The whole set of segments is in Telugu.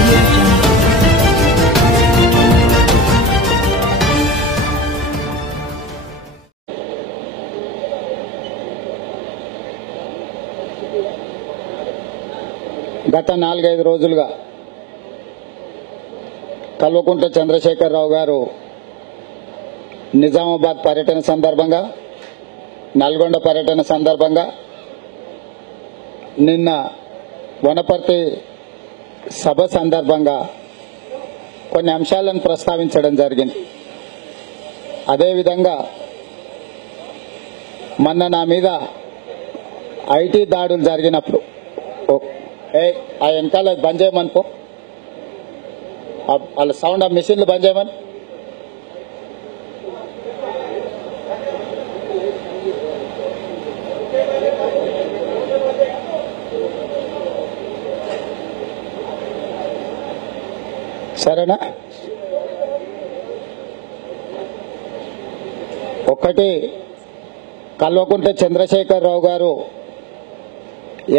audio jungle. గత 4-5 రోజులుగా కల్వకుంట్ల చంద్రశేఖరరావు గారు నిజామాబాద్ పర్యటన సందర్భంగా, నల్గొండ పర్యటన సందర్భంగా, నిన్న వనపర్తి సభ సందర్భంగా కొన్ని అంశాలను ప్రస్తావించడం జరిగింది. అదేవిధంగా మొన్న నా మీద ఐటీ దాడులు జరిగినప్పుడు ఆ వెనకాల బంద్ చేయమనుకో, వాళ్ళ సౌండ్ ఆ మిషన్లు బంద్ చేయమని. సరేనా? ఒకటి, కల్వకుంట్ల చంద్రశేఖరరావు గారు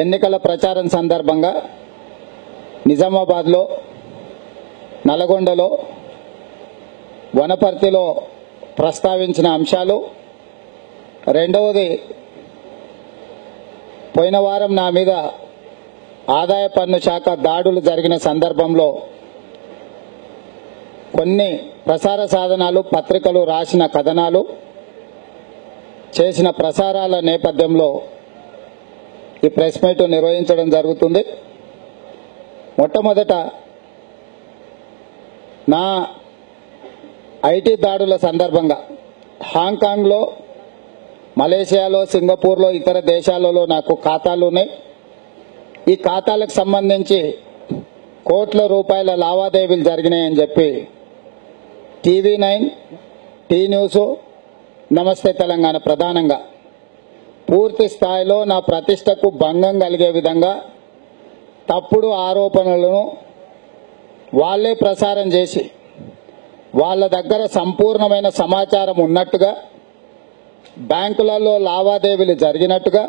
ఎన్నికల ప్రచారం సందర్భంగా నిజామాబాద్లో, నల్గొండలో, వనపర్తిలో ప్రస్తావించిన అంశాలు. రెండవది, పోయిన వారం నా మీద ఆదాయ పన్ను శాఖ దాడులు జరిగిన సందర్భంలో కొన్ని ప్రసార సాధనాలు, పత్రికలు రాసిన కథనాలు, చేసిన ప్రసారాల నేపథ్యంలో ఈ ప్రెస్ మీట్ నిర్వహించడం జరుగుతుంది. మొట్టమొదట నా ఐటీ దాడుల సందర్భంగా హాంకాంగ్లో, మలేషియాలో, సింగపూర్లో, ఇతర దేశాలలో నాకు ఖాతాలు ఉన్నాయి. ఈ ఖాతాలకు సంబంధించి కోట్ల రూపాయల లావాదేవీలు జరిగినాయని చెప్పి TV9, టీ న్యూస్, నమస్తే తెలంగాణ ప్రధానంగా పూర్తి స్థాయిలో నా ప్రతిష్టకు భంగం కలిగే విధంగా తప్పుడు ఆరోపణలను వాళ్లే ప్రసారం చేసి, వాళ్ళ దగ్గర సంపూర్ణమైన సమాచారం ఉన్నట్టుగా, బ్యాంకులలో లావాదేవీలు జరిగినట్టుగా,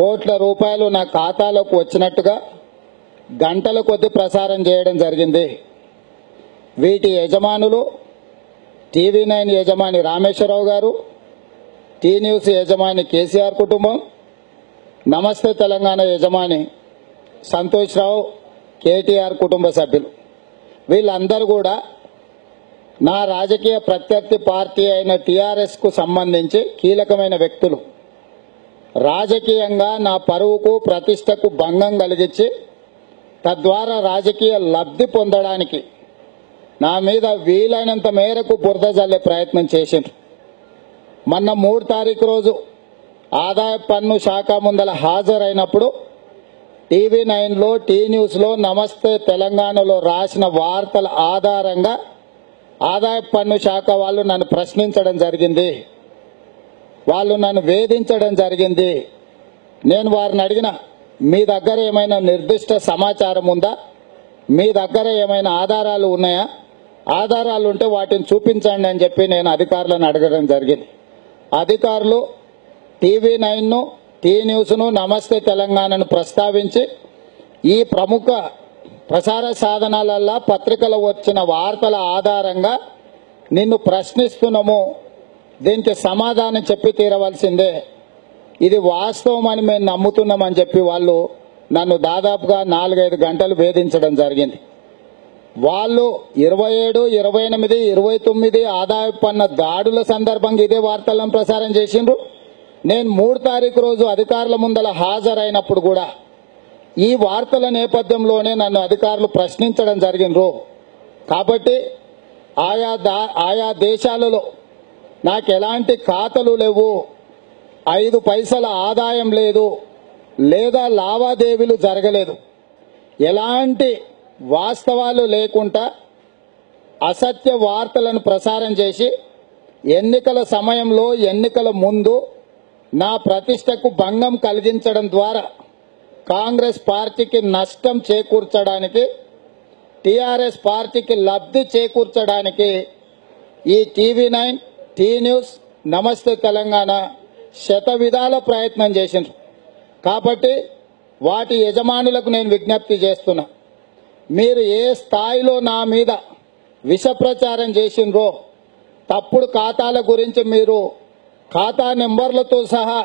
కోట్ల రూపాయలు నా ఖాతాలోకి వచ్చినట్టుగా గంటల కొద్దీ ప్రసారం చేయడం జరిగింది. వీటి యజమానులు TV9 యజమాని రామేశ్వరరావు గారు, టీ న్యూస్ యజమాని కేసీఆర్ కుటుంబం, నమస్తే తెలంగాణ యజమాని సంతోష్ రావు, కేటీఆర్ కుటుంబ సభ్యులు. వీళ్ళందరూ కూడా నా రాజకీయ ప్రత్యర్థి పార్టీ అయిన TRSకు సంబంధించి కీలకమైన వ్యక్తులు. రాజకీయంగా నా పరువుకు, ప్రతిష్టకు భంగం కలిగించి తద్వారా రాజకీయ లబ్ధి పొందడానికి నా మీద వీలైనంత మేరకు బురద జల్లే ప్రయత్నం చేసిండ్రు. మొన్న 3 తారీఖు రోజు ఆదాయ పన్ను శాఖ ముందల హాజరైనప్పుడు TV9లో, టీ న్యూస్లో, నమస్తే తెలంగాణలో రాసిన వార్తల ఆధారంగా ఆదాయ పన్ను శాఖ వాళ్ళు నన్ను ప్రశ్నించడం జరిగింది. వాళ్ళు నన్ను వేధించడం జరిగింది. నేను వారిని అడిగిన, మీ దగ్గర ఏమైనా నిర్దిష్ట సమాచారం ఉందా? మీ దగ్గర ఏమైనా ఆధారాలు ఉన్నాయా? ఆధారాలు ఉంటే వాటిని చూపించండి అని చెప్పి నేను అధికారులను అడగడం జరిగింది. అధికారులు TV9ను, టీ న్యూస్ను, నమస్తే తెలంగాణను ప్రస్తావించి ఈ ప్రముఖ ప్రసార సాధనాలల్లో, పత్రికలు వచ్చిన వార్తల ఆధారంగా నిన్ను ప్రశ్నిస్తున్నాము, దీనికి సమాధానం చెప్పి తీరవలసిందే, ఇది వాస్తవమని మేము నమ్ముతున్నామని చెప్పి వాళ్ళు నన్ను దాదాపుగా 4-5 గంటలు వేధించడం జరిగింది. వాళ్ళు 27, 28, 29 ఆదాయ పన్ను దాడుల సందర్భంగా ఇదే వార్తలను ప్రసారం చేసిండ్రు. నేను 3 తారీఖు రోజు అధికారుల ముందల హాజరైనప్పుడు కూడా ఈ వార్తల నేపథ్యంలోనే నన్ను అధికారులు ప్రశ్నించడం జరిగిండ్రు. కాబట్టి ఆయా దేశాలలో నాకు ఎలాంటి ఖాతాలు లేవు, 5 పైసల ఆదాయం లేదు, లేదా లావాదేవీలు జరగలేదు, ఎలాంటి వాస్తవాలు లేకుండా అసత్య వార్తలను ప్రసారం చేసి ఎన్నికల సమయంలో, ఎన్నికల ముందు నా ప్రతిష్టకు భంగం కలిగించడం ద్వారా కాంగ్రెస్ పార్టీకి నష్టం చేకూర్చడానికి, TRS పార్టీకి లబ్ధి చేకూర్చడానికి ఈ TV9, టీ న్యూస్, నమస్తే తెలంగాణ శతవిధాల ప్రయత్నం చేసిండ్రు. కాబట్టి వాటి యజమానులకు నేను విజ్ఞప్తి చేస్తున్నా, మీరు ఏ స్థాయిలో నా మీద విష ప్రచారం చేసిండ్రో, తప్పుడు ఖాతాల గురించి మీరు ఖాతా నెంబర్లతో సహా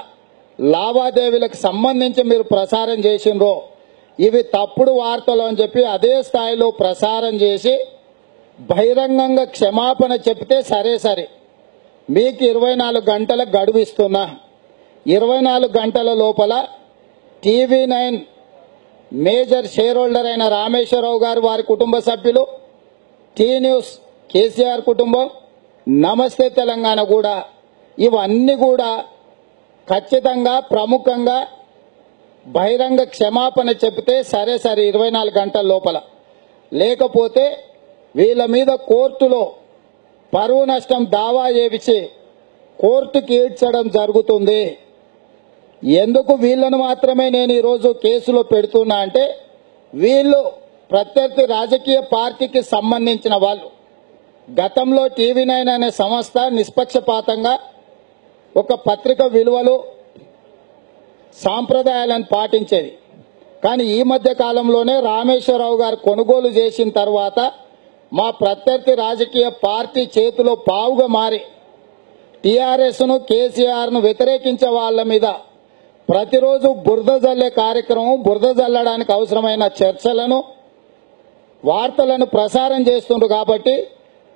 లావాదేవీలకు సంబంధించి మీరు ప్రసారం చేసిండ్రో, ఇవి తప్పుడు వార్తలు అని చెప్పి అదే స్థాయిలో ప్రసారం చేసి బహిరంగంగా క్షమాపణ చెప్తే సరే మీకు 24 గంటల గడువు ఇస్తున్నా. 24 గంటల లోపల TV9 మేజర్ షేర్ హోల్డర్ అయిన రామేశ్వరరావు గారు, వారి కుటుంబ సభ్యులు, టీ న్యూస్ కేసీఆర్ కుటుంబం, నమస్తే తెలంగాణ కూడా, ఇవన్నీ కూడా ఖచ్చితంగా ప్రముఖంగా బహిరంగ క్షమాపణ చెప్తే సరే 24 గంటల లోపల. లేకపోతే వీళ్ళ మీద కోర్టులో పరువు నష్టం దావా చేయించి కోర్టుకి ఈడ్చడం జరుగుతుంది. ఎందుకు వీళ్ళను మాత్రమే నేను ఈరోజు కేసులో పెడుతున్నా అంటే, వీళ్ళు ప్రత్యర్థి రాజకీయ పార్టీకి సంబంధించిన వాళ్ళు. గతంలో TV9 అనే సంస్థ నిష్పక్షపాతంగా ఒక పత్రిక విలువలు సాంప్రదాయాలను పాటించేది. కానీ ఈ మధ్య కాలంలోనే రామేశ్వరరావు గారు కొనుగోలు చేసిన తర్వాత మా ప్రత్యర్థి రాజకీయ పార్టీ చేతిలో పావుగా మారి టీఆర్ఎస్ను కేసీఆర్ను వ్యతిరేకించే వాళ్ళ మీద ప్రతిరోజు బురద జల్లే కార్యక్రమం, బురద జల్లడానికి అవసరమైన చర్చలను, వార్తలను ప్రసారం చేస్తుండ్రు. కాబట్టి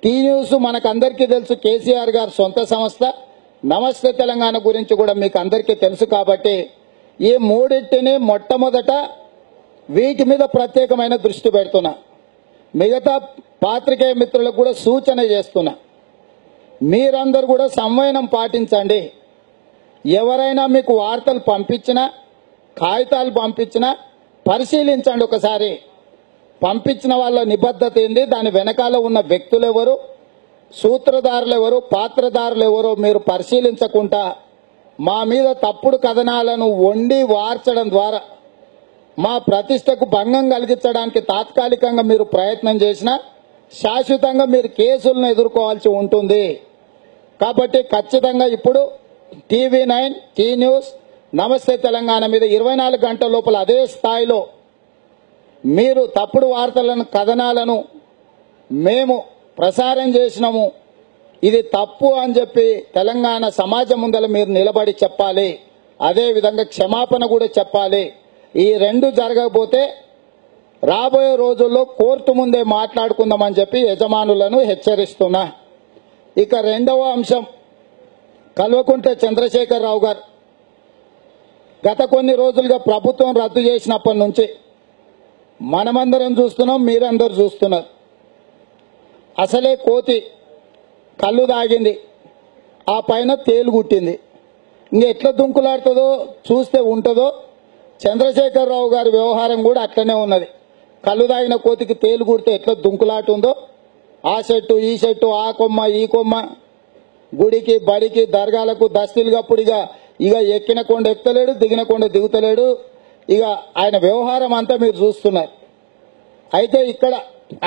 టీ న్యూస్ మనకందరికీ తెలుసు, కేసీఆర్ గారు సొంత సంస్థ. నమస్తే తెలంగాణ గురించి కూడా మీకు అందరికీ తెలుసు. కాబట్టి ఈ మూడింటిని మొట్టమొదట వీటి మీద ప్రత్యేకమైన దృష్టి పెడుతున్నా. మిగతా పాత్రికేయ మిత్రులకు కూడా సూచన చేస్తున్నా, మీరందరూ కూడా సంవయనం పాటించండి. ఎవరైనా మీకు వార్తలు పంపించినా, కాగితాలు పంపించినా పరిశీలించండి ఒకసారి. పంపించిన వాళ్ళ నిబద్ధత ఏంది, దాని వెనకాల ఉన్న వ్యక్తులు ఎవరు, సూత్రధారులు ఎవరు, పాత్రధారులు ఎవరో మీరు పరిశీలించకుండా మా మీద తప్పుడు కథనాలను వండి వార్చడం ద్వారా మా ప్రతిష్టకు భంగం కలిగించడానికి తాత్కాలికంగా మీరు ప్రయత్నం చేసినా శాశ్వతంగా మీరు కేసులను ఎదుర్కోవాల్సి ఉంటుంది. కాబట్టి ఖచ్చితంగా ఇప్పుడు TV9, టీ న్యూస్, నమస్తే తెలంగాణ మీద 24 గంటల లోపల అదే స్థాయిలో మీరు తప్పుడు వార్తలను, కథనాలను మేము ప్రసారం చేసినాము, ఇది తప్పు అని చెప్పి తెలంగాణ సమాజం ముందర మీరు నిలబడి చెప్పాలి. అదేవిధంగా క్షమాపణ కూడా చెప్పాలి. ఈ రెండు జరగకపోతే రాబోయే రోజుల్లో కోర్టు ముందే మాట్లాడుకుందామని చెప్పి యజమానులను హెచ్చరిస్తున్నా. ఇక రెండవ అంశం, కల్వకుంట్ల చంద్రశేఖరరావు గారు గత కొన్ని రోజులుగా ప్రభుత్వం రద్దు చేసినప్పటి నుంచి మనమందరం చూస్తున్నాం, మీరందరూ చూస్తున్నారు. అసలే కోతి కళ్ళు దాగింది, ఆ పైన తేలు గుట్టింది. ఇంక ఎట్లా దుంకులాడుతుందో చూస్తే ఉంటుందో. చంద్రశేఖరరావు గారి వ్యవహారం కూడా అట్లనే ఉన్నది. కళ్ళు దాగిన కోతికి తేలు గుడితే ఎట్లా దుంకులాటుందో, ఆ చెట్టు ఈ చెట్టు, ఆ కొమ్మ ఈ కొమ్మ, గుడికి బడికి దర్గాలకు దస్తీలుగప్పుడిగా ఇక ఎక్కిన కొండ ఎక్కలేడు, దిగిన కొండ దిగుతలేడు. ఇక ఆయన వ్యవహారం అంతా మీరు చూస్తున్నారు. అయితే ఇక్కడ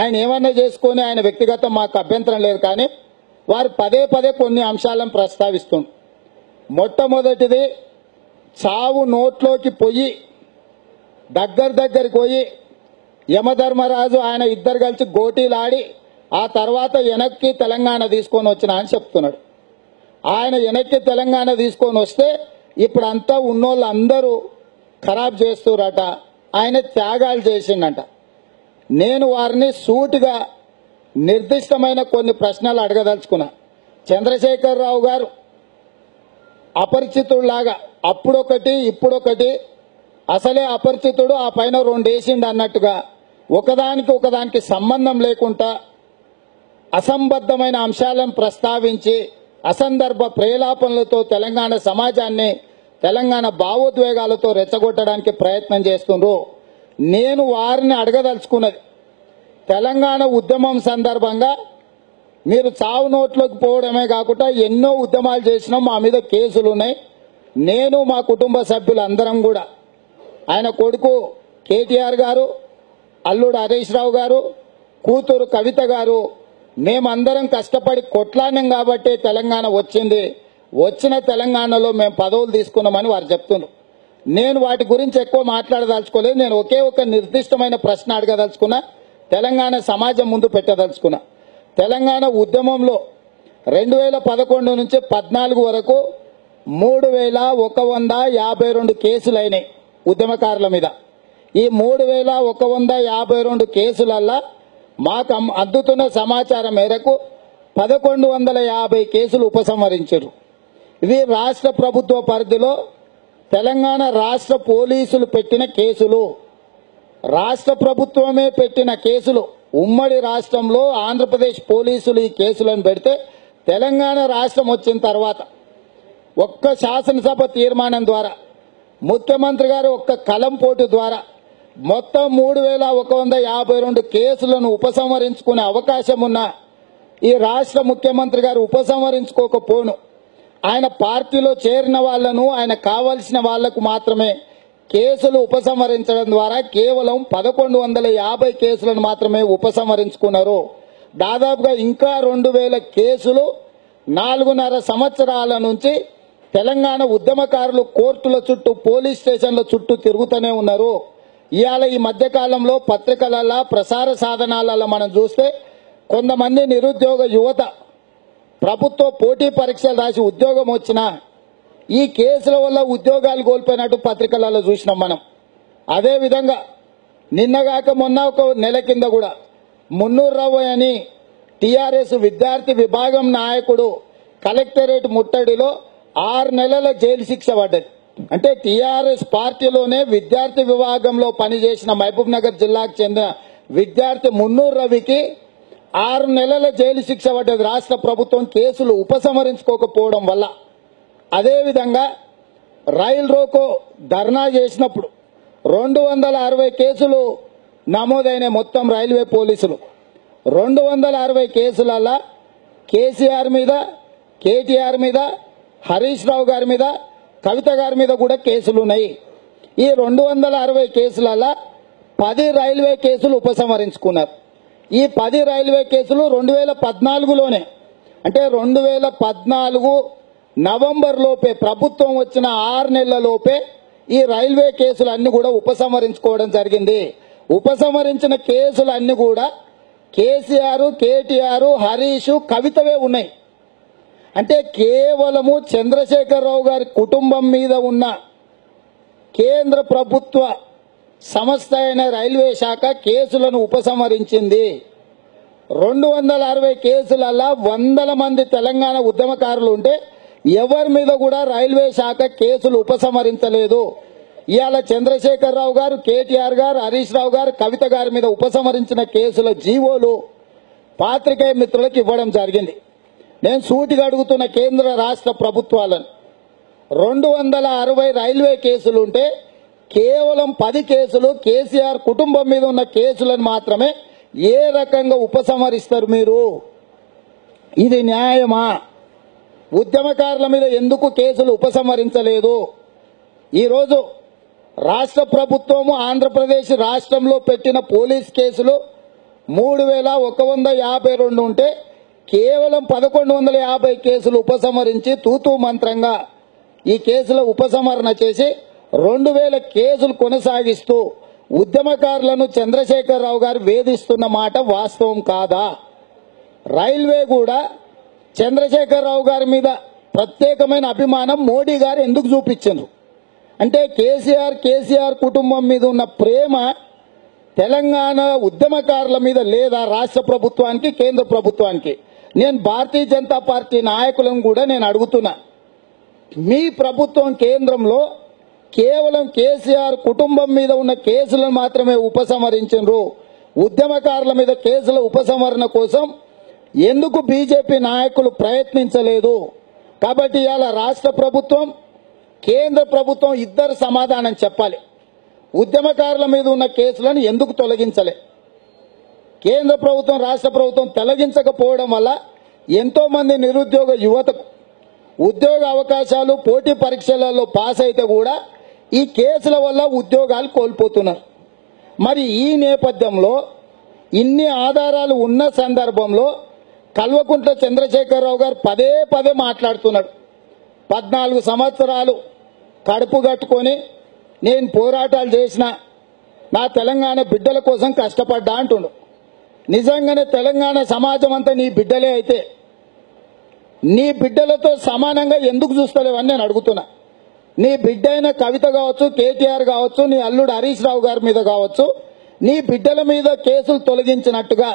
ఆయన ఏమన్నా చేసుకొని ఆయన వ్యక్తిగతం మాకు అభ్యంతరం లేదు, కానీ వారు పదే కొన్ని అంశాలను ప్రస్తావిస్తుంది. మొట్టమొదటిది, చావు నోట్లోకి పోయి దగ్గరికి పోయి యమధర్మరాజు ఆయన ఇద్దరు కలిసి గోటీలాడి ఆ తర్వాత వెనక్కి తెలంగాణ తీసుకొని వచ్చిన అని చెప్తున్నాడు. ఆయన వెనక్కి తెలంగాణ తీసుకొని వస్తే ఇప్పుడంతా ఉన్నోళ్ళు అందరూ ఖరాబ్ చేస్తురట, ఆయన త్యాగాలు చేసిండట. నేను వారిని సూటిగా నిర్దిష్టమైన కొన్ని ప్రశ్నలు అడగదలుచుకున్నా. చంద్రశేఖరరావు గారు అపరిచితుడిలాగా అప్పుడొకటి ఇప్పుడొకటి, అసలే అపరిచితుడు ఆ పైన రెండేసిండు అన్నట్టుగా ఒకదానికి సంబంధం లేకుండా అసంబద్ధమైన అంశాలను ప్రస్తావించి అసందర్భ ప్రేలాపనలతో తెలంగాణ సమాజాన్ని, తెలంగాణ భావోద్వేగాలతో రెచ్చగొట్టడానికి ప్రయత్నం చేస్తుండ్రు. నేను వారిని అడగదలుచుకున్నది, తెలంగాణ ఉద్యమం సందర్భంగా మీరు చావు నోట్లోకి పోవడమే కాకుండా ఎన్నో ఉద్యమాలు చేసినాం, మా మీద కేసులు ఉన్నాయి. నేను మా కుటుంబ సభ్యులందరం కూడా, ఆయన కొడుకు కేటీఆర్ గారు, అల్లుడు హరీష్ రావు గారు, కూతురు కవిత గారు, మేమందరం కష్టపడి కొట్లాడినాం కాబట్టి తెలంగాణ వచ్చింది. వచ్చిన తెలంగాణలో మేము పదవులు తీసుకున్నామని వారు చెప్తున్నారు. నేను వాటి గురించి ఎక్కువ మాట్లాడదలుచుకోలేదు. నేను ఒకే ఒక నిర్దిష్టమైన ప్రశ్న అడగదలుచుకున్నా. తెలంగాణ సమాజం ముందు పెట్టదలుచుకున్నా. తెలంగాణ ఉద్యమంలో 2011 నుంచి 14 వరకు 3152 కేసులు అయినాయి ఉద్యమకారుల మీద. ఈ 3152 కేసులల్లా మాకు అందుతున్న సమాచారం మేరకు 1150 కేసులు ఉపసంహరించారు. ఇవి రాష్ట్ర ప్రభుత్వ పరిధిలో తెలంగాణ రాష్ట్ర పోలీసులు పెట్టిన కేసులు. రాష్ట్ర ప్రభుత్వమే పెట్టిన కేసులు. ఉమ్మడి రాష్ట్రంలో ఆంధ్రప్రదేశ్ పోలీసులు ఈ కేసులను పెడితే తెలంగాణ రాష్ట్రం వచ్చిన తర్వాత ఒక్క శాసనసభ తీర్మానం ద్వారా, ముఖ్యమంత్రి గారు ఒక్క కలం పోటు ద్వారా మొత్తం 3152 కేసులను ఉపసంహరించుకునే అవకాశం ఉన్న ఈ రాష్ట్ర ముఖ్యమంత్రి గారు ఉపసంహరించుకోకపోను. ఆయన పార్టీలో చేరిన వాళ్లను, ఆయన కావలసిన వాళ్లకు మాత్రమే కేసులు ఉపసంహరించడం ద్వారా కేవలం 1150 కేసులను మాత్రమే ఉపసంహరించుకున్నారు. దాదాపుగా ఇంకా 2000 కేసులు 4.5 సంవత్సరాల నుంచి తెలంగాణ ఉద్యమకారులు కోర్టుల చుట్టూ, పోలీస్ స్టేషన్ల చుట్టూ తిరుగుతూనే ఉన్నారు. ఇవాళ ఈ మధ్యకాలంలో పత్రికలలో, ప్రసార సాధనాలలో మనం చూస్తే కొంతమంది నిరుద్యోగ యువత ప్రభుత్వ పోటీ పరీక్షలు రాసి ఉద్యోగం వచ్చినా ఈ కేసుల వల్ల ఉద్యోగాలు కోల్పోయినట్టు పత్రికలలో చూసినాం మనం. అదేవిధంగా నిన్నగాక మొన్న ఒక నెల కింద కూడా మున్నూరు అని టీఆర్ఎస్ విద్యార్థి విభాగం నాయకుడు కలెక్టరేట్ ముట్టడిలో 6 నెలల జైలు శిక్ష పడ్డది. అంటే టీఆర్ఎస్ పార్టీలోనే విద్యార్థి విభాగంలో పనిచేసిన మహబూబ్ నగర్ జిల్లాకు చెందిన విద్యార్థి మున్నూరు రవికి 6 నెలల జైలు శిక్ష పడ్డది రాష్ట్ర ప్రభుత్వం కేసులు ఉపసంహరించుకోకపోవడం వల్ల. అదేవిధంగా రైలు రోకో ధర్నా చేసినప్పుడు 260 కేసులు నమోదైన మొత్తం రైల్వే పోలీసులు. 260 కేసులలో కేసీఆర్ మీద, కేటీఆర్ మీద, హరీష్ రావు గారి మీద, కవిత గారి మీద కూడా కేసులు ఉన్నాయి. ఈ 260 కేసులలో 10 రైల్వే కేసులు ఉపసంహరించుకున్నారు. ఈ 10 రైల్వే కేసులు 2014లోనే, అంటే 2014 నవంబర్ లోపే, ప్రభుత్వం వచ్చిన 6 నెలల లోపే ఈ రైల్వే కేసులు అన్ని కూడా ఉపసంహరించుకోవడం జరిగింది. ఉపసంహరించిన కేసులు అన్ని కూడా కేసీఆర్, కేటీఆర్, హరీష్, కవితవే ఉన్నాయి. అంటే కేవలము చంద్రశేఖరరావు గారి కుటుంబం మీద ఉన్న కేంద్ర ప్రభుత్వ సంస్థ అయిన రైల్వే శాఖ కేసులను ఉపసంహరించింది. 260 కేసులలో వందల మంది తెలంగాణ ఉద్యమకారులు ఉంటే ఎవరి మీద కూడా రైల్వే శాఖ కేసులు ఉపసంహరించలేదు. ఇవాళ చంద్రశేఖరరావు గారు, కేటీఆర్ గారు, హరీష్ రావు గారు, కవిత గారి మీద ఉపసంహరించిన కేసుల జీవోలు పాత్రికేయ మిత్రులకు ఇవ్వడం జరిగింది. నేను సూటిగా అడుగుతున్న కేంద్ర రాష్ట్ర ప్రభుత్వాలను, 260 రైల్వే కేసులుంటే కేవలం 10 కేసులు కేసీఆర్ కుటుంబం మీద ఉన్న కేసులను మాత్రమే ఏ రకంగా ఉపసంహరిస్తారు మీరు? ఇది న్యాయమా? ఉద్యమకారుల మీద ఎందుకు కేసులు ఉపసంహరించలేదు? ఈరోజు రాష్ట్ర ప్రభుత్వము ఆంధ్రప్రదేశ్ రాష్ట్రంలో పెట్టిన పోలీస్ కేసులు 3152 ఉంటే కేవలం 1150 కేసులు ఉపసంహరించి తూతూ మంత్రంగా ఈ కేసుల ఉపసంహరణ చేసి 2000 కేసులు కొనసాగిస్తూ ఉద్యమకారులను చంద్రశేఖరరావు గారు వేధిస్తున్న మాట వాస్తవం కాదా? రైల్వే కూడా చంద్రశేఖరరావు గారి మీద ప్రత్యేకమైన అభిమానం మోడీ గారు ఎందుకు చూపించారు అంటే కేసీఆర్ కుటుంబం మీద ఉన్న ప్రేమ తెలంగాణ ఉద్యమకారుల మీద లేదా రాష్ట్ర ప్రభుత్వానికి, కేంద్ర ప్రభుత్వానికి? నేను భారతీయ జనతా పార్టీ నాయకులను కూడా నేను అడుగుతున్నా, మీ ప్రభుత్వం కేంద్రంలో కేవలం కేసీఆర్ కుటుంబం మీద ఉన్న కేసులను మాత్రమే ఉపసంహరించారు. ఉద్యమకారుల మీద కేసుల ఉపసంహరణ కోసం ఎందుకు బీజేపీ నాయకులు ప్రయత్నించలేదు? కాబట్టి ఇవాళ రాష్ట్ర ప్రభుత్వం, కేంద్ర ప్రభుత్వం ఇద్దరు సమాధానం చెప్పాలి. ఉద్యమకారుల మీద ఉన్న కేసులను ఎందుకు తొలగించలే? కేంద్ర ప్రభుత్వం, రాష్ట్ర ప్రభుత్వం తొలగించకపోవడం వల్ల ఎంతో మంది నిరుద్యోగ యువతకు ఉద్యోగ అవకాశాలు, పోటీ పరీక్షలలో పాస్ అయితే కూడా ఈ కేసుల వల్ల ఉద్యోగాలు కోల్పోతున్నారు. మరి ఈ నేపథ్యంలో ఇన్ని ఆధారాలు ఉన్న సందర్భంలో కల్వకుంట్ల చంద్రశేఖరరావు గారు పదే పదే మాట్లాడుతున్నాడు. 14 సంవత్సరాలు కడుపు కట్టుకొని నేను పోరాటాలు చేసిన, నా తెలంగాణ బిడ్డల కోసం కష్టపడ్డా అంటుండు. నిజంగానే తెలంగాణ సమాజం అంతా నీ బిడ్డలే అయితే నీ బిడ్డలతో సమానంగా ఎందుకు చూస్తలేవని నేను అడుగుతున్నా. నీ బిడ్డ అయిన కవిత కావచ్చు, కేటీఆర్ కావచ్చు, నీ అల్లుడు హరీష్ రావు గారి మీద కావచ్చు, నీ బిడ్డల మీద కేసులు తొలగించినట్టుగా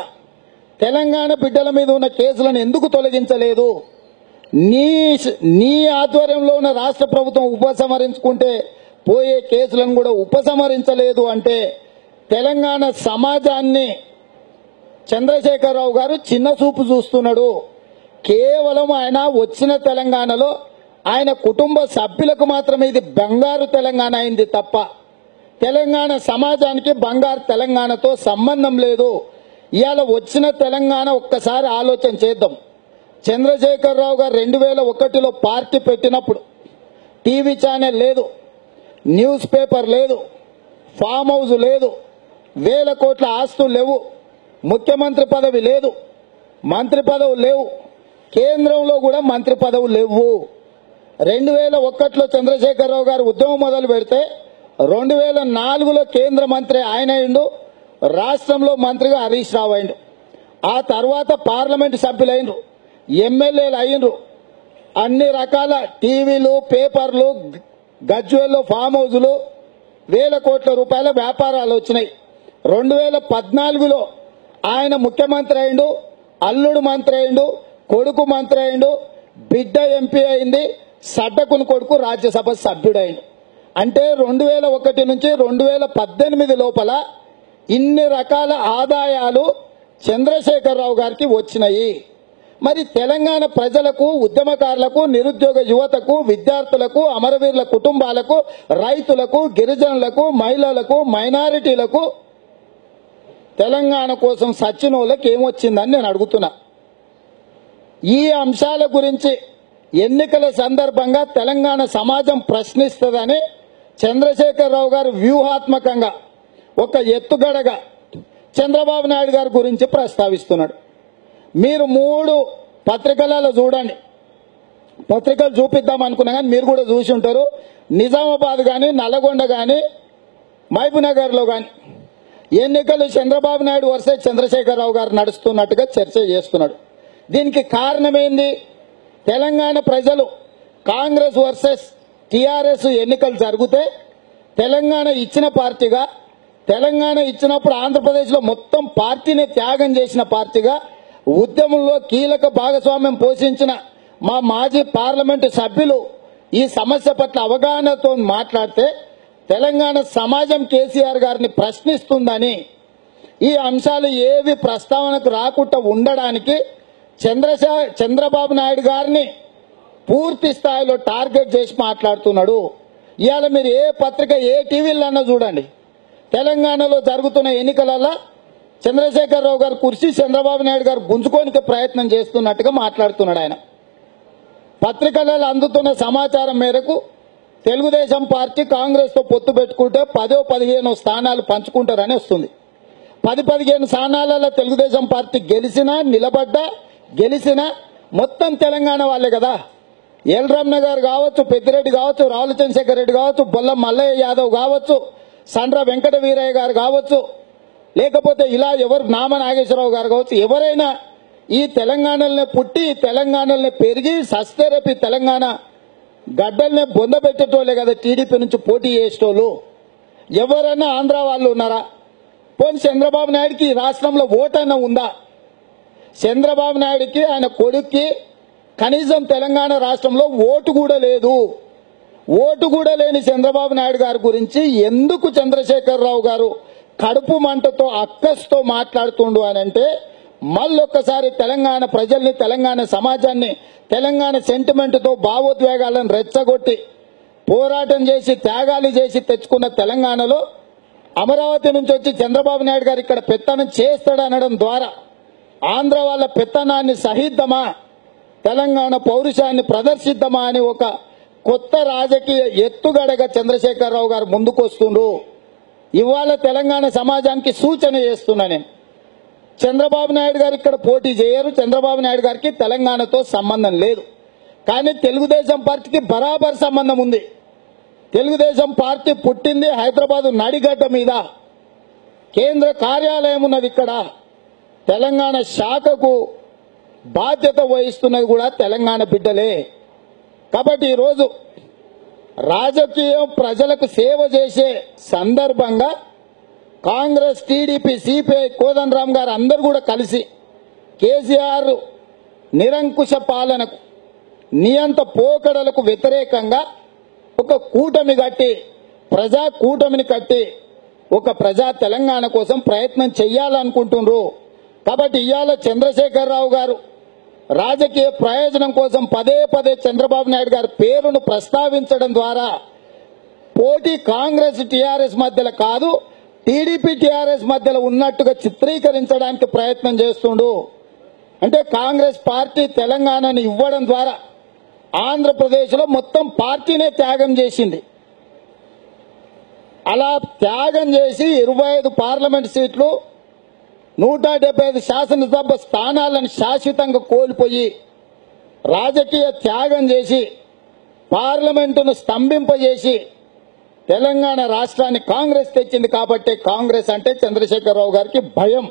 తెలంగాణ బిడ్డల మీద ఉన్న కేసులను ఎందుకు తొలగించలేదు? నీ ఆధ్వర్యంలో ఉన్న రాష్ట్ర ప్రభుత్వం ఉపసంహరించుకుంటే పోయే కేసులను కూడా ఉపసంహరించలేదు అంటే తెలంగాణ సమాజాన్ని చంద్రశేఖరరావు గారు చిన్న చూపు చూస్తున్నాడు. కేవలం ఆయన వచ్చిన తెలంగాణలో ఆయన కుటుంబ సభ్యులకు మాత్రమే ఇది బంగారు తెలంగాణ అయింది తప్ప తెలంగాణ సమాజానికి బంగారు తెలంగాణతో సంబంధం లేదు. ఇవాళ వచ్చిన తెలంగాణ ఒక్కసారి ఆలోచన చేద్దాం. చంద్రశేఖరరావు గారు 2001లో పార్టీ పెట్టినప్పుడు టీవీ ఛానల్ లేదు, న్యూస్ పేపర్ లేదు, ఫామ్ హౌస్ లేదు, 1000 కోట్ల ఆస్తులు లేవు, ముఖ్యమంత్రి పదవి లేదు, మంత్రి పదవులు లేవు, కేంద్రంలో కూడా మంత్రి పదవులు లేవు. 2001లో చంద్రశేఖరరావు గారు ఉద్యమం మొదలు పెడితే 2004లో కేంద్ర మంత్రి ఆయన అయిండు, రాష్ట్రంలో మంత్రిగా హరీష్ రావు అయిండు. ఆ తర్వాత పార్లమెంట్ సభ్యులైండ్రు, ఎమ్మెల్యేలు అయ్యిండ్రు, అన్ని రకాల టీవీలు, పేపర్లు, గజ్వేల్లో ఫామ్ హౌజులు, 1000 కోట్ల రూపాయల వ్యాపారాలు వచ్చినాయి. 2014లో ఆయన ముఖ్యమంత్రి అయిండు, అల్లుడు మంత్రి అయిండు, కొడుకు మంత్రి అయిండు, బిడ్డ ఎంపీ అయింది, సడ్డకుని కొడుకు రాజ్యసభ సభ్యుడైండు. అంటే 2001 నుంచి 2018 లోపల ఇన్ని రకాల ఆదాయాలు చంద్రశేఖరరావు గారికి వచ్చినాయి. మరి తెలంగాణ ప్రజలకు, ఉద్యమకారులకు, నిరుద్యోగ యువతకు, విద్యార్థులకు, అమరవీరుల కుటుంబాలకు, రైతులకు, గిరిజనులకు, మహిళలకు, మైనారిటీలకు తెలంగాణ కోసం సచ్చినోళ్ళకి ఏమొచ్చిందని నేను అడుగుతున్నా. ఈ అంశాల గురించి ఎన్నికల సందర్భంగా తెలంగాణ సమాజం ప్రశ్నిస్తుందని చంద్రశేఖరరావు గారు వ్యూహాత్మకంగా ఒక ఎత్తుగడగా చంద్రబాబు నాయుడు గారి గురించి ప్రస్తావిస్తున్నాడు. మీరు 3 పత్రికలలో చూడండి, పత్రికలు చూపిద్దాం అనుకున్నా కానీ మీరు కూడా చూసి ఉంటారు. నిజామాబాద్ కానీ, నల్లగొండ కానీ, మహబూబ్నగర్లో కానీ ఎన్నికలు చంద్రబాబు నాయుడు వర్సెస్ చంద్రశేఖరరావు గారు నడుస్తున్నట్టుగా చర్చ చేస్తున్నాడు. దీనికి కారణమేంది? తెలంగాణ ప్రజలు కాంగ్రెస్ వర్సెస్ టీఆర్ఎస్ ఎన్నికలు జరిగితే తెలంగాణ ఇచ్చిన పార్టీగా, తెలంగాణ ఇచ్చినప్పుడు ఆంధ్రప్రదేశ్లో మొత్తం పార్టీని త్యాగం చేసిన పార్టీగా, ఉద్యమంలో కీలక భాగస్వామ్యం పోషించిన మా మాజీ పార్లమెంటు సభ్యులు ఈ సమస్య పట్ల అవగాహనతో మాట్లాడితే తెలంగాణ సమాజం కేసీఆర్ గారిని ప్రశ్నిస్తుందని, ఈ అంశాలు ఏవి ప్రస్తావనకు రాకుండా ఉండడానికి చంద్రబాబు నాయుడు గారిని పూర్తి స్థాయిలో టార్గెట్ చేసి మాట్లాడుతున్నాడు. ఇవాళ మీరు ఏ పత్రిక, ఏ టీవీలన్నా చూడండి, తెలంగాణలో జరుగుతున్న ఎన్నికలలో చంద్రశేఖరరావు గారు కుర్చీ చంద్రబాబు నాయుడు గారు గుంజుకోనికి ప్రయత్నం చేస్తున్నట్టుగా మాట్లాడుతున్నాడు. ఆయన పత్రికలలో అందుతున్న సమాచారం మేరకు తెలుగుదేశం పార్టీ కాంగ్రెస్ తో పొత్తు పెట్టుకుంటే 10-15 స్థానాలు పంచుకుంటారని వస్తుంది. 10-15 స్థానాలలో తెలుగుదేశం పార్టీ గెలిచినా, నిలబడ్డా, గెలిచినా మొత్తం తెలంగాణ వాళ్ళే కదా. ఎల్రమణ గారు కావచ్చు, పెద్దిరెడ్డి కావచ్చు, రావుల చంద్రశేఖర్ రెడ్డి కావచ్చు, బొల్లం మల్లయ్య యాదవ్ కావచ్చు, సండ్ర వెంకట వీరయ్య గారు కావచ్చు, లేకపోతే ఇలా ఎవరు నామ నాగేశ్వరరావు గారు కావచ్చు, ఎవరైనా ఈ తెలంగాణలోనే పుట్టి, తెలంగాణలోనే పెరిగి, సస్తేరపి తెలంగాణ గడ్డల్ని బొందబెట్టేటోళ్లే కదా టీడీపీ నుంచి పోటీ చేసేటోళ్ళు. ఎవరైనా ఆంధ్ర వాళ్ళు ఉన్నారా? పోనీ చంద్రబాబు నాయుడికి ఈ రాష్ట్రంలో ఓటైనా ఉందా? చంద్రబాబు నాయుడికి, ఆయన కొడుక్కి కనీసం తెలంగాణ రాష్ట్రంలో ఓటు కూడా లేదు. ఓటు కూడా లేని చంద్రబాబు నాయుడు గారి గురించి ఎందుకు చంద్రశేఖరరావు గారు కడుపు మంటతో, అక్కస్తో మాట్లాడుతుండు అని అంటే, మళ్ళొక్కసారి తెలంగాణ ప్రజల్ని, తెలంగాణ సమాజాన్ని, తెలంగాణ సెంటిమెంట్తో, భావోద్వేగాలను రెచ్చగొట్టి పోరాటం చేసి, త్యాగాలు చేసి తెచ్చుకున్న తెలంగాణలో అమరావతి నుంచి వచ్చి చంద్రబాబు నాయుడు గారు ఇక్కడ పెత్తనం చేస్తాడనడం ద్వారా ఆంధ్ర వాళ్ళ పెత్తనాన్ని సహిద్దామా, తెలంగాణ పౌరుషాన్ని ప్రదర్శిద్దామా అని ఒక కొత్త రాజకీయ ఎత్తుగడగా చంద్రశేఖరరావు గారు ముందుకు వస్తుండ్రు. ఇవాళ తెలంగాణ సమాజానికి సూచన చేస్తున్నా నేను. చంద్రబాబు నాయుడు గారు ఇక్కడ పోటీ చేయరు, చంద్రబాబు నాయుడు గారికి తెలంగాణతో సంబంధం లేదు. కానీ తెలుగుదేశం పార్టీకి బరాబర్ సంబంధం ఉంది. తెలుగుదేశం పార్టీ పుట్టింది హైదరాబాద్ నడిగడ్డ మీద, కేంద్ర కార్యాలయం ఉన్నది ఇక్కడ. తెలంగాణ శాఖకు బాధ్యత వహిస్తున్నది కూడా తెలంగాణ బిడ్డలే. కాబట్టి ఈరోజు రాజకీయం ప్రజలకు సేవ చేసే సందర్భంగా కాంగ్రెస్, టీడీపీ, సిపిఐ, కోదండరాం గారు అందరూ కూడా కలిసి కేసీఆర్ నిరంకుశ పాలనకు, నియంత పోకడలకు వ్యతిరేకంగా ఒక కూటమి కట్టి, ప్రజా కూటమిని కట్టి ఒక ప్రజా తెలంగాణ కోసం ప్రయత్నం చెయ్యాలనుకుంటున్నారు. కాబట్టి ఇవాళ చంద్రశేఖరరావు గారు రాజకీయ ప్రయోజనం కోసం పదే పదే చంద్రబాబు నాయుడు గారి పేరును ప్రస్తావించడం ద్వారా పోటీ కాంగ్రెస్, టీఆర్ఎస్ మధ్యలో కాదు, టీడీపీ, టీఆర్ఎస్ మధ్యలో ఉన్నట్టుగా చిత్రీకరించడానికి ప్రయత్నం చేస్తుండు. అంటే కాంగ్రెస్ పార్టీ తెలంగాణను ఇవ్వడం ద్వారా ఆంధ్రప్రదేశ్లో మొత్తం పార్టీనే త్యాగం చేసింది. అలా త్యాగం చేసి 25 పార్లమెంట్ సీట్లు, 175 శాసనసభ స్థానాలను శాశ్వతంగా కోల్పోయి రాజకీయ త్యాగం చేసి పార్లమెంటును స్తంభింపజేసి తెలంగాణ రాష్ట్రాన్ని కాంగ్రెస్ తెచ్చింది. కాబట్టి కాంగ్రెస్ అంటే చంద్రశేఖరరావు గారికి భయం.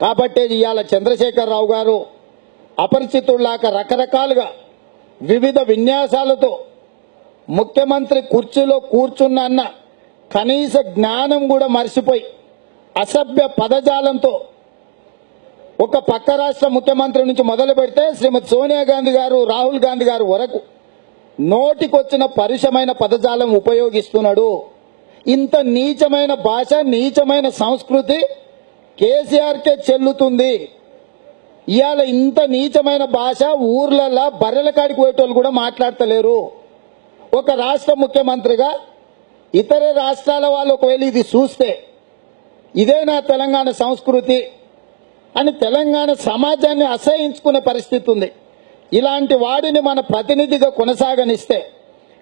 కాబట్టి ఇవాళ చంద్రశేఖరరావు గారు అపరిచితుల్లాక రకరకాలుగా వివిధ విన్యాసాలతో ముఖ్యమంత్రి కుర్చీలో కూర్చున్న కనీస జ్ఞానం కూడా మర్చిపోయి అసభ్య పదజాలంతో ఒక పక్క రాష్ట్ర ముఖ్యమంత్రి నుంచి మొదలు పెడితే శ్రీమతి సోనియా గాంధీ గారు, రాహుల్ గాంధీ గారు వరకు నోటికొచ్చిన పరుషమైన పదజాలం ఉపయోగిస్తున్నాడు. ఇంత నీచమైన భాష, నీచమైన సంస్కృతి కేసీఆర్కే చెల్లుతుంది. ఇవాళ ఇంత నీచమైన భాష ఊర్లలో బర్రెల కాడికి పోయేటోళ్ళు కూడా మాట్లాడతలేరు. ఒక రాష్ట్ర ముఖ్యమంత్రిగా ఇతర రాష్ట్రాల వాళ్ళు ఒకవేళ ఇది చూస్తే ఇదే నా తెలంగాణ సంస్కృతి అని తెలంగాణ సమాజాన్ని అసహించుకునే పరిస్థితి ఉంది. ఇలాంటి వాడిని మన ప్రతినిధిగా కొనసాగనిస్తే,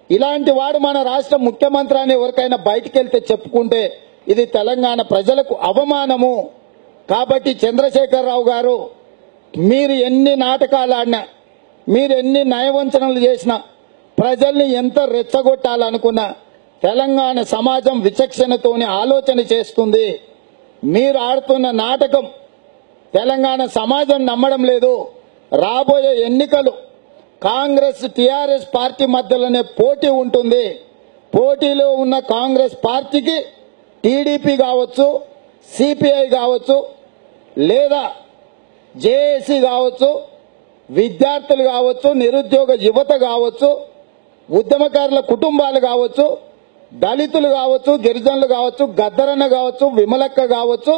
ఇలాంటి వాడు మన రాష్ట్ర ముఖ్యమంత్రి అని ఎవరికైనా బయటికి వెళ్తే చెప్పుకుంటే ఇది తెలంగాణ ప్రజలకు అవమానము. కాబట్టి చంద్రశేఖరరావు గారు, మీరు ఎన్ని నాటకాలు ఆడినా, మీరు ఎన్ని నయవంచనలు చేసినా, ప్రజల్ని ఎంత రెచ్చగొట్టాలనుకున్నా తెలంగాణ సమాజం విచక్షణతోని ఆలోచన చేస్తుంది. మీరు ఆడుతున్న నాటకం తెలంగాణ సమాజం నమ్మడం లేదు. రాబోయే ఎన్నికలు కాంగ్రెస్, టీఆర్ఎస్ పార్టీ మధ్యలోనే పోటీ ఉంటుంది. పోటీలో ఉన్న కాంగ్రెస్ పార్టీకి టీడీపీ కావచ్చు, సిపిఐ కావచ్చు, లేదా జేఏసీ కావచ్చు, విద్యార్థులు కావచ్చు, నిరుద్యోగ యువత కావచ్చు, ఉద్యమకారుల కుటుంబాలు కావచ్చు, దళితులు కావచ్చు, గిరిజనులు కావచ్చు, గద్దరన్న కావచ్చు, విమలక్క కావచ్చు,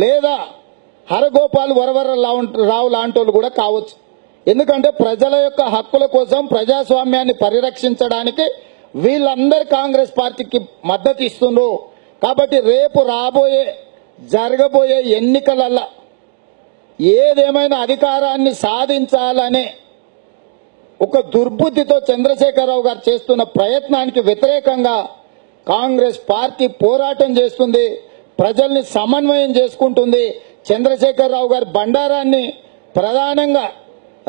లేదా హరగోపాల్ రావు లాంటి వాళ్ళు కూడా కావచ్చు. ఎందుకంటే ప్రజల యొక్క హక్కుల కోసం, ప్రజాస్వామ్యాన్ని పరిరక్షించడానికి వీళ్ళందరూ కాంగ్రెస్ పార్టీకి మద్దతు ఇస్తున్నారు. కాబట్టి రేపు జరగబోయే ఎన్నికలల్లో ఏదేమైనా అధికారాన్ని సాధించాలనే ఒక దుర్బుద్ధితో చంద్రశేఖరరావు గారు చేస్తున్న ప్రయత్నానికి వ్యతిరేకంగా కాంగ్రెస్ పార్టీ పోరాటం చేస్తుంది, ప్రజల్ని సమన్వయం చేసుకుంటుంది. చంద్రశేఖరరావు గారి బండారాన్ని, ప్రధానంగా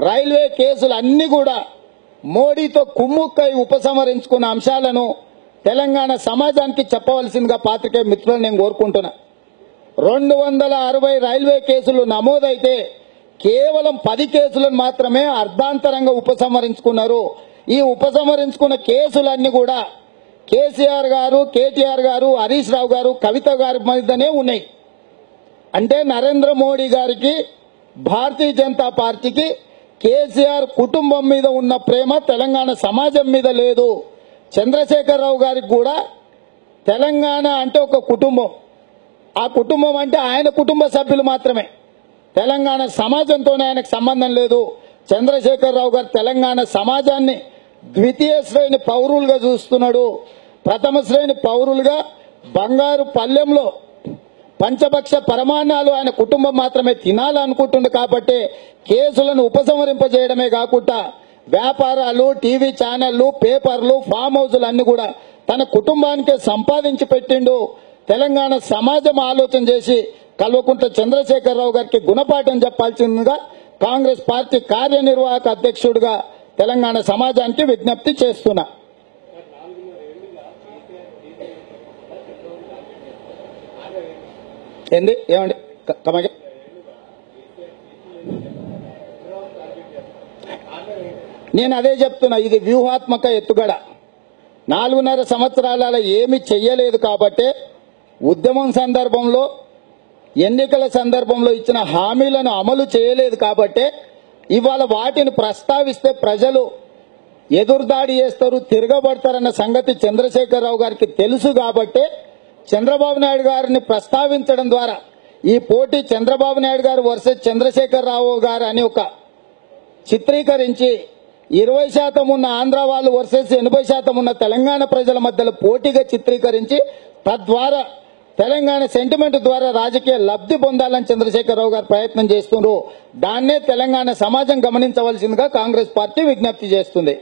రైల్వే కేసులు అన్ని కూడా మోడీతో కుమ్ముక్కై ఉపసంహరించుకున్న అంశాలను తెలంగాణ సమాజానికి చెప్పవలసిందిగా పాత్రికేయ మిత్రులను నేను కోరుకుంటున్నా. 260 రైల్వే కేసులు నమోదైతే కేవలం 10 కేసులను మాత్రమే అర్ధాంతరంగా ఉపసంహరించుకున్నారు. ఈ ఉపసంహరించుకున్న కేసులన్నీ కూడా కేసీఆర్ గారు, కేటీఆర్ గారు, హరీష్ రావు గారు, కవిత గారి మీదనే ఉన్నాయి. అంటే నరేంద్ర మోడీ గారికి, భారతీయ జనతా పార్టీకి కేసీఆర్ కుటుంబం మీద ఉన్న ప్రేమ తెలంగాణ సమాజం మీద లేదు. చంద్రశేఖరరావు గారికి కూడా తెలంగాణ అంటే ఒక కుటుంబం. ఆ కుటుంబం అంటే ఆయన కుటుంబ సభ్యులు మాత్రమే. తెలంగాణ సమాజంతోనే ఆయనకు సంబంధం లేదు. చంద్రశేఖరరావు గారు తెలంగాణ సమాజాన్ని ద్వితీయ శ్రేణి పౌరులుగా చూస్తున్నాడు. ప్రథమ శ్రేణి పౌరులుగా బంగారు పల్లెంలో పంచభక్ష పరమాన్నాలు ఆయన కుటుంబం మాత్రమే తినాలనుకుంటుంది. కాబట్టి కేసులను ఉపసంహరింపజేయడమే కాకుండా వ్యాపారాలు, టీవీ ఛానళ్లు, పేపర్లు, ఫామ్ హౌజులు అన్ని కూడా తన కుటుంబానికే సంపాదించి పెట్టిండు. తెలంగాణ సమాజం ఆలోచన చేసి కల్వకుంట్ల చంద్రశేఖరరావు గారికి గుణపాఠం చెప్పాల్సిందిగా కాంగ్రెస్ పార్టీ కార్యనిర్వాహక అధ్యక్షుడిగా తెలంగాణ సమాజానికి విజ్ఞప్తి చేస్తున్నా. ఏమండి నేను అదే చెప్తున్నా, ఇది వ్యూహాత్మక ఎత్తుగడ. 4.5 సంవత్సరాల ఏమి చెయ్యలేదు కాబట్టి, ఉద్యమం సందర్భంలో ఎన్నికల సందర్భంలో ఇచ్చిన హామీలను అమలు చేయలేదు కాబట్టి ఇవాళ వాటిని ప్రస్తావిస్తే ప్రజలు ఎదురుదాడి చేస్తారు, తిరగబడతారన్న సంగతి చంద్రశేఖరరావు గారికి తెలుసు కాబట్టి చంద్రబాబు నాయుడు గారిని ప్రస్తావించడం ద్వారా ఈ పోటీ చంద్రబాబు నాయుడు గారు వర్సెస్ చంద్రశేఖరరావు గారు అని ఒక చిత్రీకరించి 20% ఉన్న ఆంధ్ర వాళ్ళు వర్సెస్ 80% ఉన్న తెలంగాణ ప్రజల మధ్యలో పోటీగా చిత్రీకరించి తద్వారా తెలంగాణ సెంటిమెంట్ ద్వారా రాజకీయ లబ్ధి పొందాలని చంద్రశేఖరరావు గారు ప్రయత్నం చేస్తున్నారు. దాన్నే తెలంగాణ సమాజం గమనించవలసిందిగా కాంగ్రెస్ పార్టీ విజ్ఞప్తి చేస్తుంది.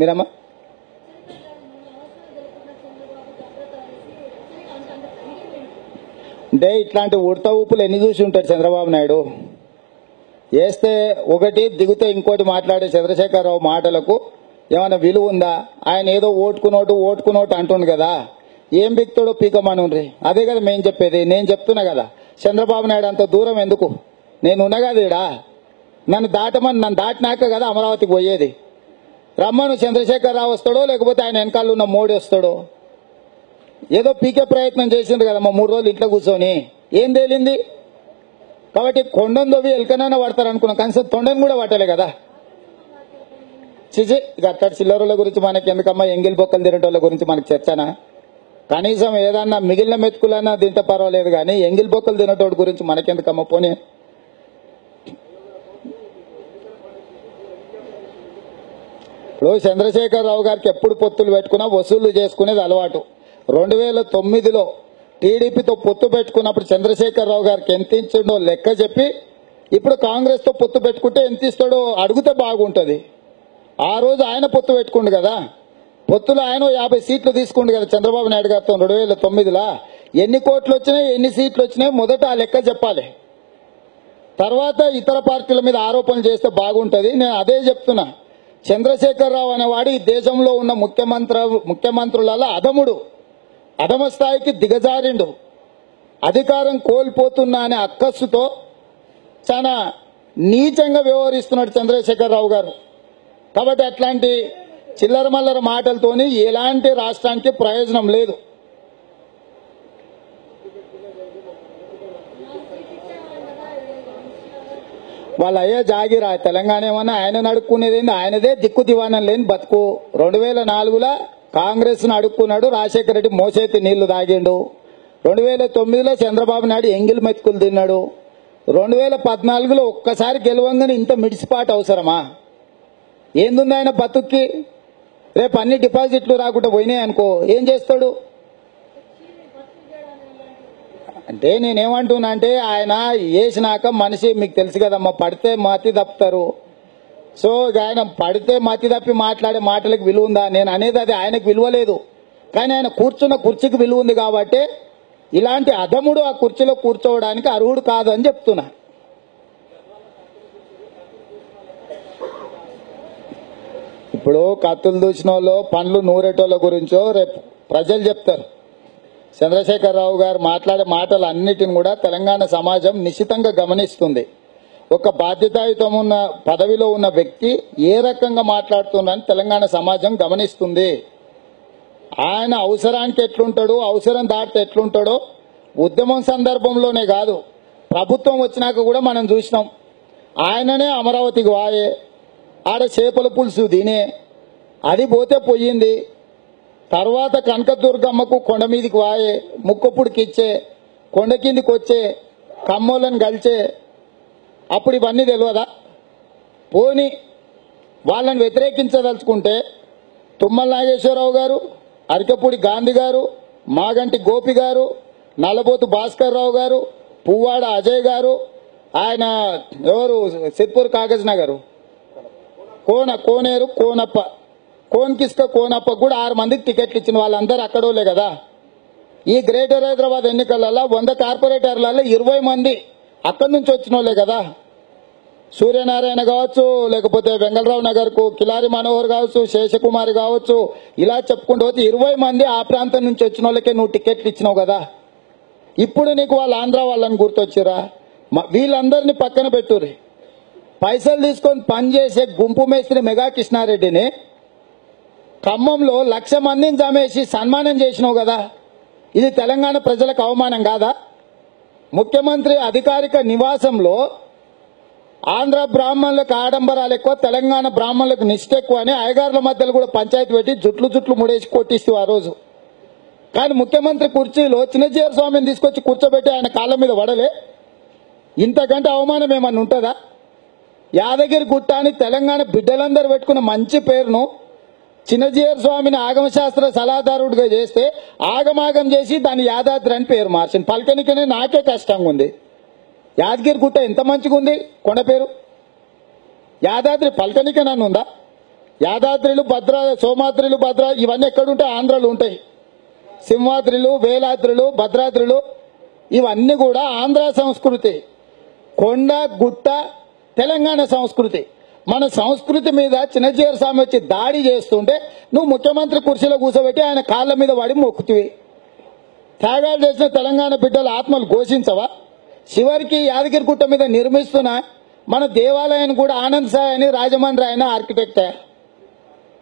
మీరమ్మా అంటే ఇట్లాంటి ఉడత ఊపులు ఎన్ని చూసి ఉంటాడు చంద్రబాబు నాయుడు. వేస్తే ఒకటి దిగుతే ఇంకోటి మాట్లాడే చంద్రశేఖరరావు మాటలకు ఏమైనా విలువ ఉందా? ఆయన ఏదో ఓటుకునోటు అంటుండు కదా, ఏం బిక్తాడో పీకమనుండ్రి. అదే కదా మేము చెప్పేది. నేను చెప్తున్నా కదా, చంద్రబాబు నాయుడు అంత దూరం ఎందుకు? నేను ఉన్నగాదేడా, నన్ను దాటినాక కదా అమరావతికి పోయేది. రమ్మను, చంద్రశేఖరరావు వస్తాడో లేకపోతే ఆయన వెనకాల ఉన్న మోడీ వస్తాడో. ఏదో పీకే ప్రయత్నం చేసిండ్రు కదా 3 రోజులు ఇంట్లో కూర్చొని, ఏం తేలింది? కాబట్టి కొండను దొవ్వి ఎలకనైనా పడతారు అనుకున్నాం, కనీసం తొండను కూడా పట్టలే కదా. చిచి, ఇక అట్టడి చిల్లరుల గురించి మనకి ఎందుకమ్మా, ఎంగిల్ బొక్కలు తినేటోళ్ళ గురించి మనకు చర్చనా? కనీసం ఏదన్నా మిగిలిన మెతుకులన్నా తింటే పర్వాలేదు కానీ ఎంగిల్ బొక్కలు తినేటోడి గురించి మనకెందుకమ్మా. పోనీ ఇప్పుడు చంద్రశేఖరరావు గారికి ఎప్పుడు పొత్తులు పెట్టుకున్నా వసూళ్లు చేసుకునేది అలవాటు. 2009లో టీడీపీతో పొత్తు పెట్టుకున్నప్పుడు చంద్రశేఖరరావు గారికి ఎంత ఇచ్చిండో లెక్క చెప్పి ఇప్పుడు కాంగ్రెస్తో పొత్తు పెట్టుకుంటే ఎంత ఇస్తాడో అడిగితే బాగుంటుంది. ఆ రోజు ఆయన పొత్తు పెట్టుకుండు కదా, పొత్తులో ఆయన 50 సీట్లు తీసుకుండు కదా చంద్రబాబు నాయుడు గారితో 2009లో. ఎన్ని కోట్లు వచ్చినాయి, ఎన్ని సీట్లు వచ్చినాయి మొదట ఆ లెక్క చెప్పాలి. తర్వాత ఇతర పార్టీల మీద ఆరోపణలు చేస్తే బాగుంటుంది. నేను అదే చెప్తున్నా, చంద్రశేఖరరావు అనేవాడు ఈ దేశంలో ఉన్న ముఖ్యమంత్రులలో అధమ స్థాయికి దిగజారిండు. అధికారం కోల్పోతున్నా అనే అక్కస్సుతో చాలా నీచంగా వ్యవహరిస్తున్నాడు చంద్రశేఖరరావు గారు. కాబట్టి అట్లాంటి చిల్లర మల్లర మాటలతోని ఎలాంటి రాష్ట్రానికి ప్రయోజనం లేదు. వాళ్ళ అయ్యే జాగిరా తెలంగాణ ఏమన్నా ఆయన నడుక్కునేది, ఆయనదే దిక్కు దివానం లేని బతుకు. 2004లో కాంగ్రెస్ ను అడుక్కున్నాడు, రాజశేఖర రెడ్డి మోసేతి నీళ్లు తాగిండు. 2009లో చంద్రబాబు నాయుడు ఎంగిల్ మెతుకులు తిన్నాడు. 2014లో ఒక్కసారి గెలవంగానే ఇంత మిడిసిపాటు అవసరమా? ఏందుంది ఆయన బతుక్కి? రేపు అన్ని డిపాజిట్లు రాకుండా పోయినాయి అనుకో, ఏం చేస్తాడు? అంటే నేనేమంటున్నా అంటే, ఆయన వేసినాక మనిషి మీకు తెలుసు కదమ్మా, పడితే మతి తప్పుతారు. సో ఆయన పడితే మతి తప్పి మాట్లాడే మాటలకు విలువ ఉందా? నేను అనేది అది ఆయనకు విలువ లేదు, కానీ ఆయన కూర్చున్న కుర్చీకి విలువ ఉంది కాబట్టి ఇలాంటి అధముడు ఆ కుర్చీలో కూర్చోవడానికి అర్హుడు కాదు అని చెప్తున్నా. ఇప్పుడు కత్తులు దూసిన వాళ్ళు పండ్లు నూరేటోళ్ళ గురించో రేపు ప్రజలు చెప్తారు. చంద్రశేఖరరావు గారు మాట్లాడే మాటలు అన్నిటిని కూడా తెలంగాణ సమాజం నిశ్చితంగా గమనిస్తుంది. ఒక బాధ్యతాయుతం ఉన్న పదవిలో ఉన్న వ్యక్తి ఏ రకంగా మాట్లాడుతున్నారని తెలంగాణ సమాజం గమనిస్తుంది. ఆయన అవసరానికి ఎట్లుంటాడో, అవసరం దాటితే ఎట్లుంటాడో ఉద్యమం సందర్భంలోనే కాదు, ప్రభుత్వం వచ్చినాక కూడా మనం చూసినాం. ఆయననే అమరావతికి వాయే, ఆడ చేపల పులుసు తినే, అది పోతే పోయింది. తర్వాత కనకదుర్గమ్మకు కొండ మీదకి వాయే, ముక్కపుడికి ఇచ్చే, కొండ కిందికి వచ్చే, కమ్మోళ్ళని గలిచే. అప్పుడు ఇవన్నీ తెలియదా? పోని వాళ్ళని వ్యతిరేకించదలుచుకుంటే తుమ్మల నాగేశ్వరరావు గారు, అరికపూడి గాంధీ గారు, మాగంటి గోపి గారు, నల్లబోతు భాస్కర్ రావు గారు, పువ్వాడ అజయ్ గారు, ఆయన ఎవరు సిద్పూర్ కాగజ్ నగరు కోనేరు కోనప్ప, కోన్కిస్క కోనప్ప కూడా 6 మందికి టికెట్లు ఇచ్చిన వాళ్ళందరూ అక్కడోలే కదా. ఈ గ్రేటర్ హైదరాబాద్ ఎన్నికలలో 100 కార్పొరేటర్లలో 20 మంది అక్కడి నుంచి వచ్చిన వాళ్ళే కదా. సూర్యనారాయణ కావచ్చు, లేకపోతే వెంగళరావు నగర్ కు కిలారి మనోహర్ కావచ్చు, శేషకుమారి కావచ్చు, ఇలా చెప్పుకుంటూ పోతే 20 మంది ఆ ప్రాంతం నుంచి వచ్చిన వాళ్ళకే నువ్వు టికెట్లు ఇచ్చినావు కదా. ఇప్పుడు నీకు వాళ్ళ ఆంధ్ర వాళ్ళని గుర్తొచ్చిరా? వీళ్ళందరినీ పక్కన పెట్టుర్రి. పైసలు తీసుకొని పనిచేసే గుంపు మేస్త్రి మెగా కృష్ణారెడ్డిని ఖమ్మంలో 1,00,000 మందిని జమేసి సన్మానం చేసినావు కదా, ఇది తెలంగాణ ప్రజలకు అవమానం కాదా? ముఖ్యమంత్రి అధికారిక నివాసంలో ఆంధ్ర బ్రాహ్మణులకు ఆడంబరాలు ఎక్కువ, తెలంగాణ బ్రాహ్మణులకు నిష్ఠ ఎక్కువ అని అయ్యగారుల మధ్యలో కూడా పంచాయతీ పెట్టి జుట్లు ముడేసి కొట్టిస్తూ ఆ రోజు. కానీ ముఖ్యమంత్రి కుర్చీలో చిన్నజీర స్వామిని తీసుకొచ్చి కూర్చోబెట్టి ఆయన కాళ్ళ మీద పడలే. ఇంతకంటే అవమానం ఏమన్నా ఉంటుందా? యాదగిరి గుట్ట అని తెలంగాణ బిడ్డలందరూ పెట్టుకున్న మంచి పేరును చిన్నజీర స్వామిని ఆగమశాస్త్ర సలహాదారుడిగా చేస్తే ఆగమాగం చేసి దాన్ని యాదాద్రి అని పేరు మార్చింది. పలకనికనే నాకే కష్టంగా ఉంది. యాదగిరి గుట్ట ఎంత మంచిగా ఉంది, కొండ పేరు. యాదాద్రి పలకనిక నన్ను ఉందా? యాదాద్రిలు భద్ర, సోమాద్రిలు భద్ర ఇవన్నీ ఎక్కడుంటాయి? ఆంధ్రలో ఉంటాయి. సింహాద్రిలు, వేలాద్రులు, భద్రాద్రులు ఇవన్నీ కూడా ఆంధ్ర సంస్కృతి. కొండ గుట్ట తెలంగాణ సంస్కృతి. మన సంస్కృతి మీద చిన్నజీర స్వామి వచ్చి దాడి చేస్తుంటే నువ్వు ముఖ్యమంత్రి కుర్చీలో కూర్చోబెట్టి ఆయన కాళ్ళ మీద పడి మొక్కుతివి. త్యాగాలు చేసిన తెలంగాణ బిడ్డల ఆత్మలు ఘోషించవా? చివరికి యాదగిరి గుట్ట మీద నిర్మిస్తున్న మన దేవాలయాన్ని కూడా ఆనంద్ సాయి అని రాజమండ్రి ఆయన ఆర్కిటెక్టే.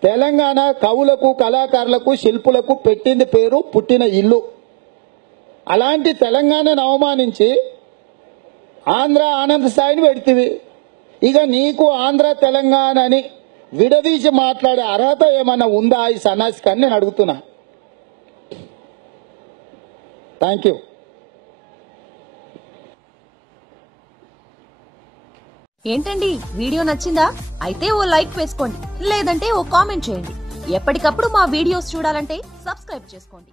తెలంగాణ కవులకు, కళాకారులకు, శిల్పులకు పెట్టింది పేరు, పుట్టిన ఇల్లు. అలాంటి తెలంగాణను అవమానించి ఆంధ్ర ఆనంద్ సాయిని పెడితివి. ఇక నీకు ఆంధ్ర తెలంగాణ అని విడదీసి మాట్లాడే అర్హత ఏమన్నా ఉందా ఈ సన్నాసికి అని నేను అడుగుతున్నా. Thank you. ఏంటండి, వీడియో నచ్చిందా? అయితే ఓ లైక్ వేసుకోండి, లేదంటే ఓ కామెంట్ చేయండి. ఎప్పటికప్పుడు మా వీడియోస్ చూడాలంటే సబ్స్క్రైబ్ చేసుకోండి.